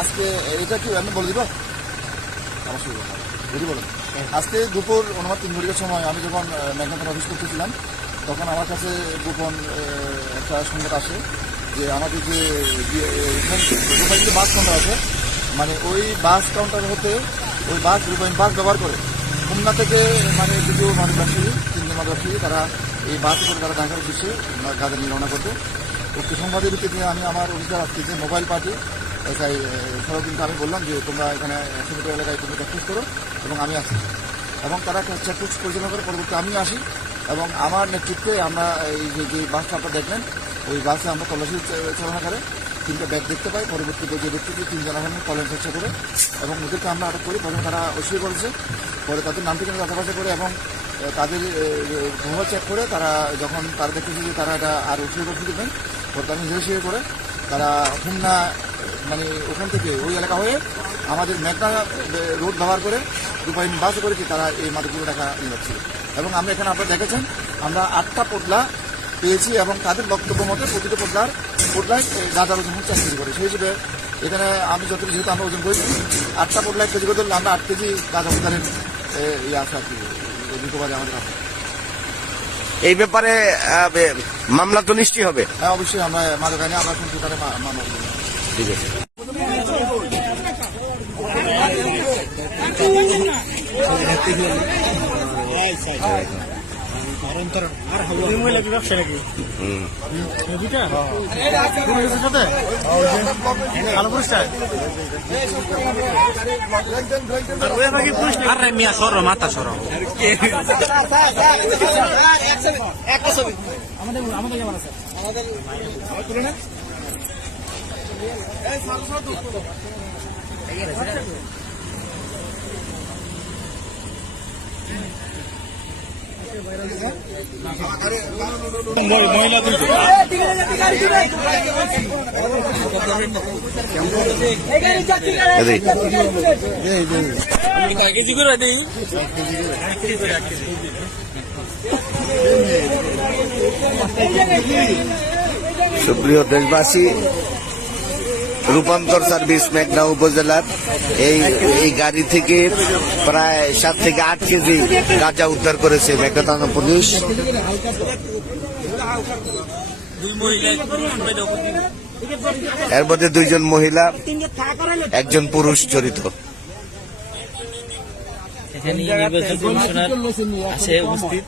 আজকে এটা কি আমি বলে দিব? অবশ্যই যদি বলেন। আজকে দুপুর অনুমান 3 ঘটিকার সময় আমি যখন মেঘনাথ অফিস করতেছিলাম, তখন আমার কাছে গোপন একটা সংবাদ আসে যে আমাদের যে বাস কাউন্টার আছে, মানে ওই বাস কাউন্টার হতে ওই বাস রূপায়ণ বাস ব্যবহার করে খুলনা থেকে মানে কিছু মাদকব্যবসায়ী, 3 জন মাদকব্যবসায়ী তারা এই বাসে করে তারা ঢাকার উদ্দেশ্যে গাঁজা নিয়ে রওনা করতো। উক্ত সংবাদের ভিত্তিতে আমি আমার অফিসার আজকে যে মোবাইল পার্টি তাই সরকারকে আমি বললাম যে তোমরা এখানে 100 মিটার এলাকায় তুমি চেকপোস্ট করো এবং আমি আসি, এবং তারা চেকপোস্ট পরিচালনা করে পরবর্তী আমিও আসি এবং আমার নেতৃত্বে আমরা এই যে বাসটা আপনারা দেখলেন ওই বাসে আমরা তল্লাশি চালনা করে 3টা ব্যাগ দেখতে পাই। পরবর্তীতে যে ব্যক্তিকে 3 জন এখন তল্লাশি চেষ্টা করে এবং ওদেরকে আমরা আটক করি। প্রথমে তারা অস্বীকার করেছে, পরে তাদের নাম ঠিকানা যাচাই করে এবং তাদের মোবাইল চেক করে তারা যখন তারা দেখতেছে যে তারা এটা আর অস্বীকার করতে দেবেন, পরে তারা নিজে করে তারা খুলনা মানে ওখান থেকে ওই এলাকা হয়ে আমাদের মেঘনা রোড ব্যবহার করে রূপায়ণ বাসে করেছি তারা এই মাদকগুলো টাকা নিয়ে যাচ্ছিল। এবং আমরা এখানে আপনারা দেখেছেন আমরা 8টা পোটলা পেয়েছি এবং তাদের বক্তব্য মতে প্রতিটা পোটলায় গাঁজার ওজন 50 কেজি করে। সেই হিসেবে এখানে আমি যেহেতু আমরা ওজন করেছি 8টা পোটলা 1 কেজি করে ধরলে আমরা 8 কেজি গাঁজা উদ্ধারের ইয়ে আছে আর কি রিকভারি আমাদের আছে। এই ব্যাপারে মামলা তো নিশ্চয়ই হবে। হ্যাঁ অবশ্যই আমরা মাদক আইনে আমরা কিন্তু তারা মামলা করব। ঠিক আছে। মিয়া সর মাথা সর সুপ্রিয় দেশবাসী, রূপান্তর সার্ভিস মেঘনা উপজেলার এই গাড়ি থেকে প্রায় 7 থেকে 8 কেজি গাঁজা উদ্ধার করেছে মেঘনা থানা পুলিশ। এর মধ্যে 2 জন মহিলা, 1 জন পুরুষ জড়িত। এখানে নির্বাচন কমিশনার আছে উপস্থিত।